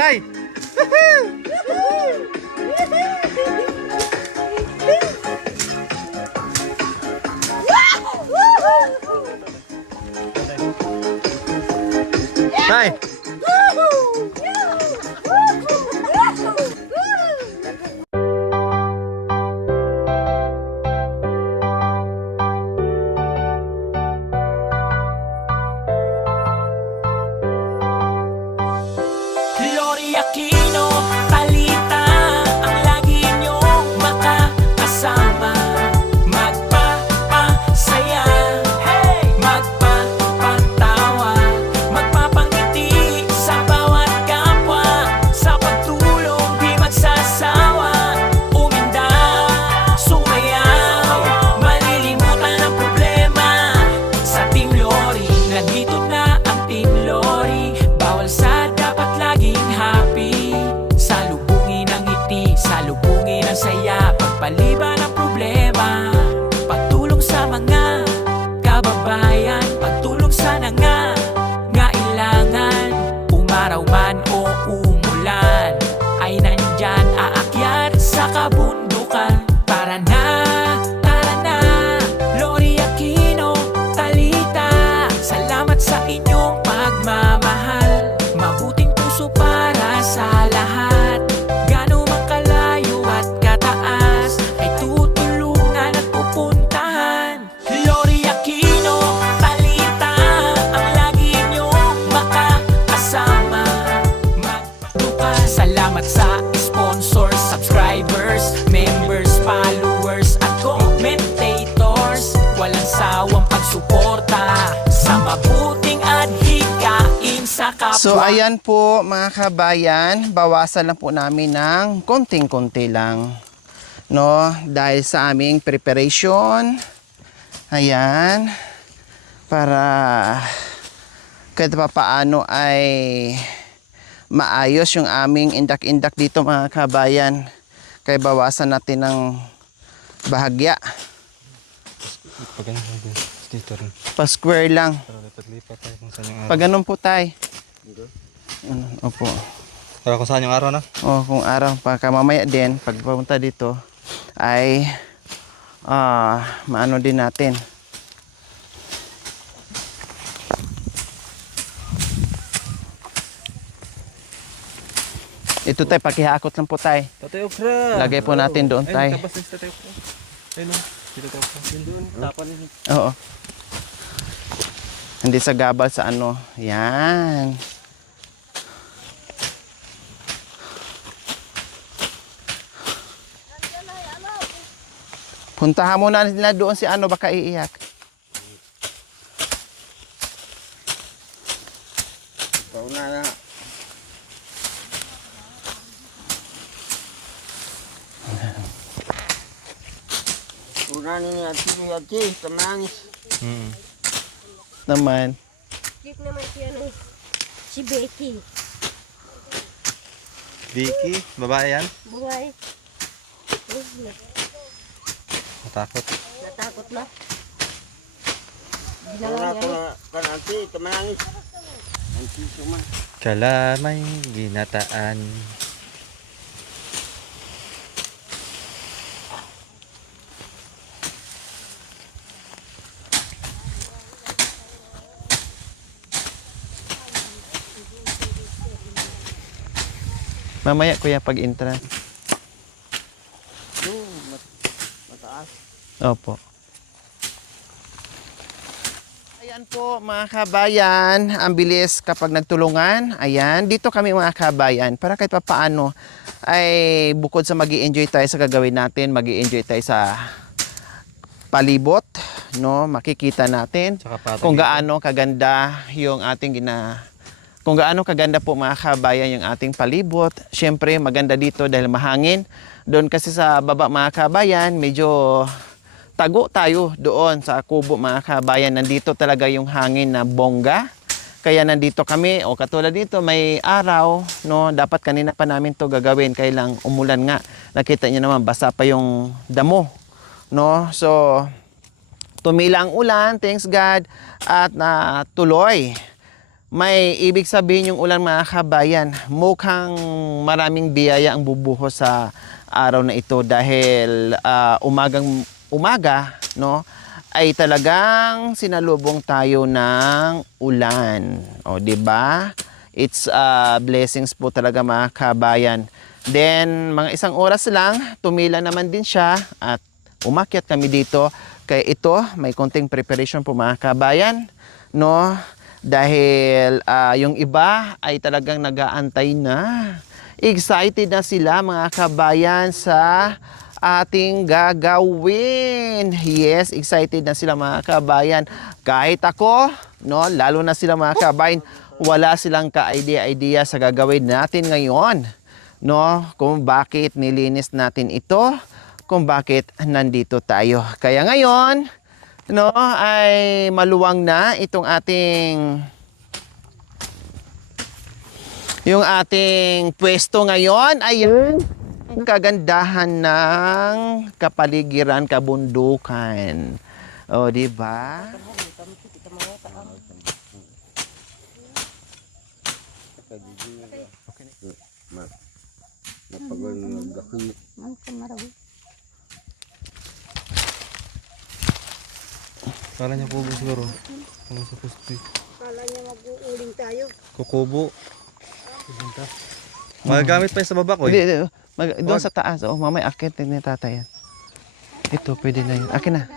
Tay! Tay! Lori Aquino, Talita, ang lagi niyong makakasama. Magpapasaya, magpapatawa, magpapangiti sa bawat kapwa. Sa pagtulong di magsasawa, uminda, sumayaw, malilimutan ang problema. Sa Team Lori, nandito na ang Team Lori. Bawal sa dapat laging happy. Salubungin ang ngiti, salubungin ang saya, pagpaliban ang problema. Pagtulong sa mga kababayan, pagtulong sa nangangailangan. Umaraw man o umulan, ay nandyan aakyat sa kabundukan. Tara na, Lori Aquino, Talita, salamat sa inyong pagmamahal. Mabuting puso para sa lahat. Gano man kalayo at kataas, ay tutulungan at pupuntahan. Lori Aquino, Talita, ang lagi niyong makakasama. Magpatuka, salamat sa sponsors, subscribers, members, followers at commentators. Walang sawang pagsuporta sa mabuting at hikain sa kapwa. So ayan po mga kabayan, bawasan lang po namin ng konting-konti lang, no, dahil sa aming preparation. Ayan, para kahit pa paano ay maayos yung aming indak-indak dito mga kabayan. Kaya bawasan natin ng bahagya. Dito rin. Pa-square lang. Para lipat-lipat tayo kung saan yung araw. Pag ganun po tay. Opo. Para kung saan yung araw na? Oh, kung araw pagka mamaya din pag pumunta dito ay maano din natin. Ito tay, pakihakot lang po tay. Tatay Okra! Lagay po natin doon tay. Ay, tabas na si Tatay Okra. Ayun o. Dito Tatay Okra. Yun doon. Tapan yun. Oo. Hindi sa gabal sa ano. Yan. Puntahan muna nila doon si ano, baka iiyak. Pauna na. Una ni ati, tamangis. Naman. Cute naman si ano, si Becky. Vicky, babae yan? Buhay. Matakot. Natakot na. Una Ginawa ko niya. kan ati, tamangis. Anti cuma. Kalamay ginataan. Mamaya kuya pag entrance. Mataas. Opo. Ayan po mga kabayan, ang bilis kapag nagtulungan. Ayan, dito kami mga kabayan para kahit paano ay bukod sa magi-enjoy tayo sa gagawin natin, magi-enjoy tayo sa palibot, no? Makikita natin kung gaano kaganda yung ating kung gaano kaganda po mga kabayan yung ating palibot. Siyempre maganda dito dahil mahangin. Doon kasi sa baba mga kabayan, medyo tago tayo doon sa kubo mga kabayan. Nandito talaga yung hangin na bongga. Kaya nandito kami, o katulad dito may araw, no? Dapat kanina pa namin to gagawin, kaya lang umulan nga. Nakita niyo naman basa pa yung damo, no? So tumila ang ulan, thanks God, at natuloy may ibig sabihin yung ulan mga kabayan. Mukhang maraming biyaya ang bubuhos sa araw na ito dahil umaga, no, ay talagang sinalubong tayo ng ulan. O, di ba? It's blessings po talaga mga kabayan. Then, mga isang oras lang, tumila naman din siya at umakyat kami dito. Kaya ito, may konting preparation po mga kabayan, no? Dahil yung iba ay talagang nag-aantay na. Excited na sila mga kabayan sa ating gagawin. Yes, excited na sila mga kabayan. Kahit ako, no, lalo na sila mga kabayan, wala silang ka-idea sa gagawin natin ngayon. No, kung bakit nilinis natin ito, kung bakit nandito tayo. Kaya ngayon, no, ay maluwang na itong yung ating pwesto ngayon. Ayun, ang kagandahan ng kapaligiran, kabundukan. O, di ba? Napagod ng gakit. Kala niya kubo siguro. Ano sa pusti? Kala niya mag-uuling tayo. Kukubo. Pupunta. Magagamit pa yun sa baba ko Hindi, eh. doon sa taas. Oh, mamay akit ni tatay yan. Ito, pwede na yun. Akin na.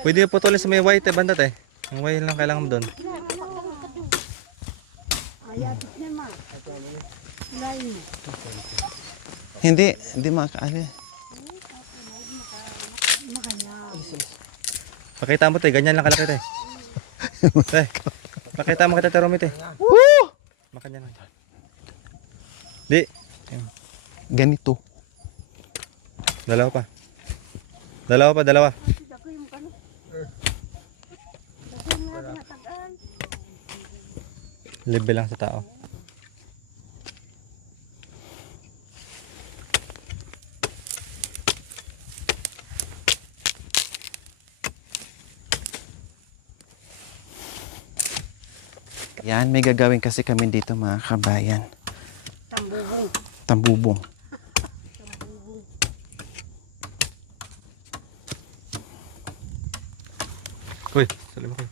Pwede yung putulin sa may white eh, bandat eh. Ang white lang kailangan mo doon. Hindi makaali. Pakita mo te, ganyan lang kalaki te. Te, pakita mo kita teromit eh. Woo! Makanya lang. Di. Ganito. Dalawa pa. Dalawa. Level lang sa tao. Yan, may gagawin kasi kami dito mga kabayan. Tambubong. Uy, salim ako.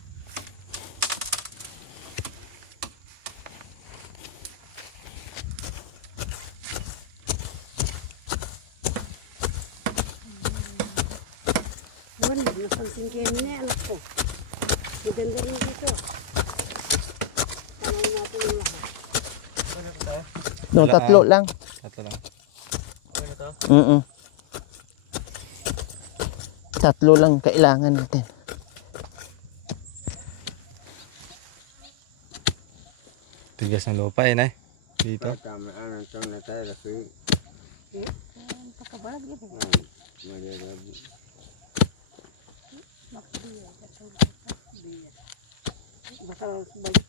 Wala, napansin kayo niya, anak ko. Maganda rin dito. Tanay natin yung lahat. No, tatlo lang. Tatlo lang. Tatlo lang kailangan natin. Tigas ng lupa eh, nay. Dito. Tama ang ito na tayo laki. Pagkabalag yun. Malalabi. Baka balik.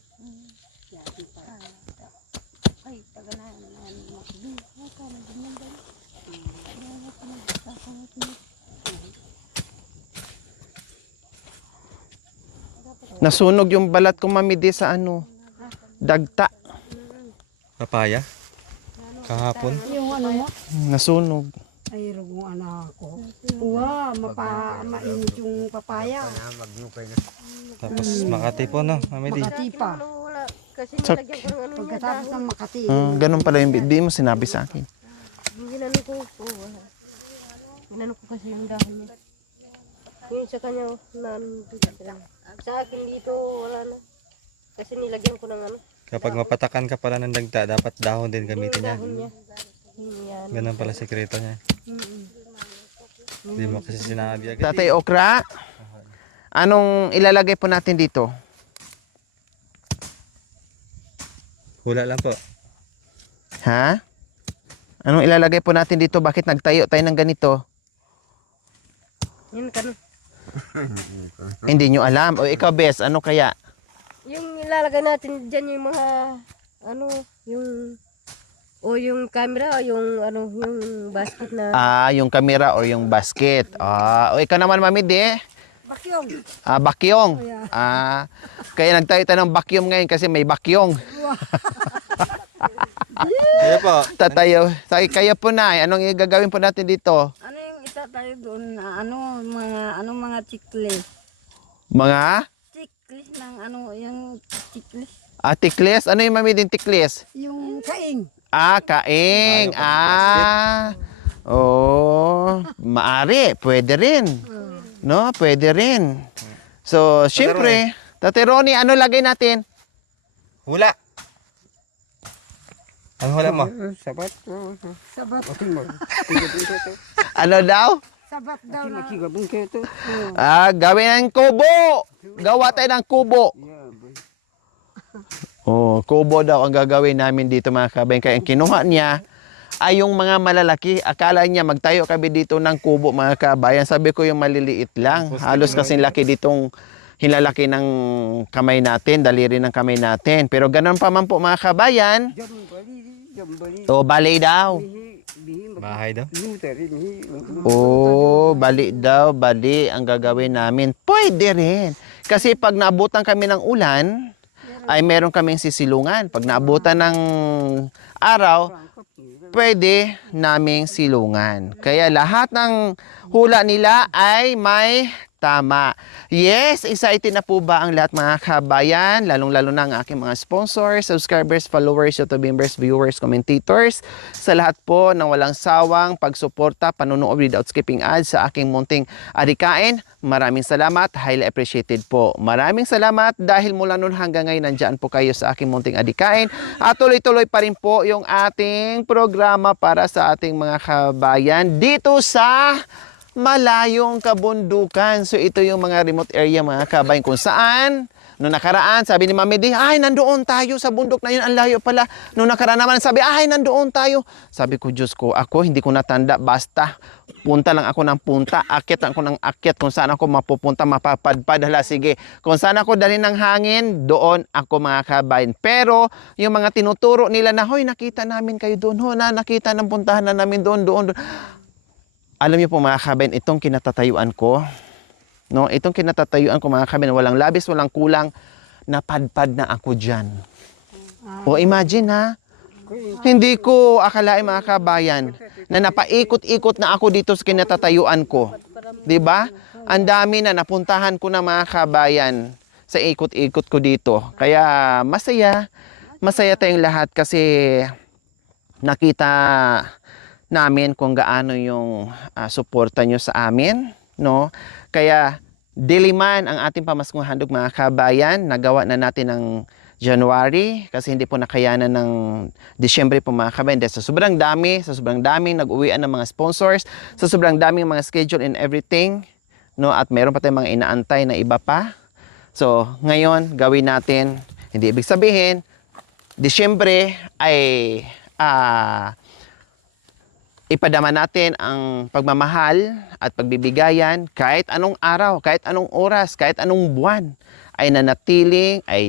Ay, taga na. Nasunog yung balat ko mamidi sa dagta. Papaya. Kahapon. Yung ano mo? Nasunog. Ay, rugong anak ko. Uwa, mainit yung papaya. Tapos Makati po no, Amedi. Makati pa. Kasi Sak- nilagyan ko ng ano. Pagkatapos ng Makati. Ganun pala yung di mo sinabi sa akin. Ginano ko. Wala. Ginano ko kasi yung dahon niya. Yun sa kanya, sa akin dito, wala na. Kasi nilagyan ko ng ano. Kapag mapatakan ka pala ng dagta, dapat dahon din gamitin niya. Dahon niya. Yan. Ganun pala sekreto niya. Hindi mo kasi sinabi agad. Tatay Okra, anong ilalagay po natin dito? Hula lang po. Ha? Anong ilalagay po natin dito? Bakit nagtayo tayo ng ganito? Yun ka na. Hindi nyo alam. O ikaw, Bes, ano kaya? Yung ilalagay natin dyan yung mga, ano, yung camera, yung basket na. Yung camera or yung basket. O ikaw naman, Mami, di? Bakyong. Bakyong. Oh, yeah. Kaya nagtayo tayo ng bakyong ngayon kasi may bakyong. Kaya po. Tatayo. Kaya po na, anong gagawin po natin dito? Ano yung isa tayo doon? Mga chickless. Mga Chickless ng yung chickless. tiklis? Ano yung mamidin tiklis? Yung kaing. Kaing. Maari. Pwede rin. No, pwede rin. So, syempre, Tate Ronnie, ano lagay natin? Hula. Ano hula mo? Sabat. Ano daw? Sabat daw na. Gawin ng kubo. Gawa tayo ng kubo. Kubo daw ang gagawin namin dito mga kabayan. Kaya ang kinuha niya ay yung mga malalaki. Akala niya magtayo kami dito ng kubo mga kabayan. Sabi ko yung maliliit lang. Halos kasing laki ditong hilalaki ng kamay natin, daliri ng kamay natin. Pero ganun pa man po mga kabayan. Bali daw. Bahay daw. Bali daw, bali ang gagawin namin. Pwede rin. Kasi pag naabutan kami ng ulan, ay meron kaming sisilungan. Pag naabutan ng araw, pwede naming silungan. Kaya lahat ng hula nila ay may tama. Yes, excited na po ba ang lahat mga kabayan? Lalong-lalo na ang aking mga sponsors, subscribers, followers, YouTube members, viewers, commentators. Sa lahat po ng walang sawang pagsuporta, panunood without skipping ads sa aking munting adikain. Maraming salamat. Highly appreciated po. Maraming salamat dahil mula noon hanggang ngayon nandyan po kayo sa aking munting adikain. At tuloy-tuloy pa rin po yung ating programa para sa ating mga kabayan dito sa malayong kabundukan. So ito yung mga remote area mga kabayan kung saan noong nakaraan sabi ni Mami Di, ay nandoon tayo sa bundok na yun, ang layo pala. Noong nakaraan naman sabi, ay nandoon tayo. Sabi ko, Diyos ko, ako hindi ko natanda, basta punta lang ako ng punta, akyat ako ng akyat, kung saan ako mapupunta, mapapadpad, hala sige, kung saan ako dali ng hangin, doon ako mga kabayan. Pero yung mga tinuturo nila na, hoy nakita namin kayo doon, nakita ng puntahan na namin doon. Alam niyo po mga kabayan, itong kinatatayuan ko, no? Itong kinatatayuan ko mga kabayan, walang labis, walang kulang, napadpad na ako dyan. Imagine ha, hindi ko akalain mga kabayan na napaikot-ikot na ako dito sa kinatatayuan ko. 'Di ba? Ang dami na napuntahan ko na mga kabayan sa ikot-ikot ko dito. Kaya masaya tayong lahat kasi nakita namin kung gaano yung suporta nyo sa amin, no? Kaya diliman ang ating pamaskong handog mga kabayan. Nagawa na natin ng January kasi hindi po nakayanan ng Disyembre po mga kabayan. Sa sobrang daming nag-uwian ng mga sponsors, sa sobrang daming mga schedule and everything, no? At meron pa tayong mga inaantay na iba pa. So, ngayon gawin natin, hindi ibig sabihin Disyembre ay ipadama natin ang pagmamahal at pagbibigayan kahit anong araw, kahit anong oras, kahit anong buwan ay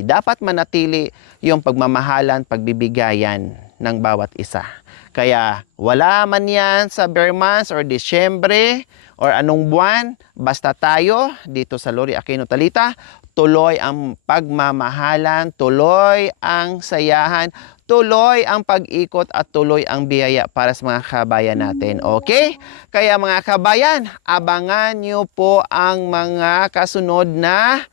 dapat manatili yung pagmamahalan, pagbibigayan ng bawat isa. Kaya wala man yan sa bare months or Disyembre or anong buwan, basta tayo dito sa Lori Aquino Talita, tuloy ang pagmamahalan, tuloy ang sayahan, tuloy ang pag-ikot at tuloy ang biyaya para sa mga kabayan natin. Okay? Kaya mga kabayan, abangan nyo po ang mga kasunod na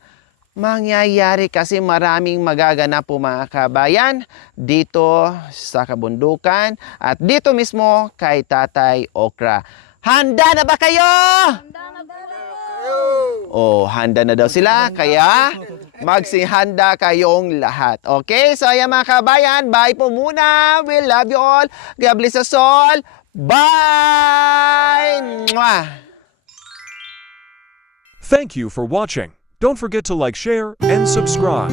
mangyayari kasi maraming magaganap po mga kabayan dito sa kabundukan at dito mismo kay Tatay Okra. Handa na ba kayo? Handa na daw sila, kaya magsihanda kayong lahat. Okay? So ayan mga kabayan, bye po muna. We love you all. God bless us all. Bye! Mwah! Thank you for watching. Don't forget to like, share, and subscribe.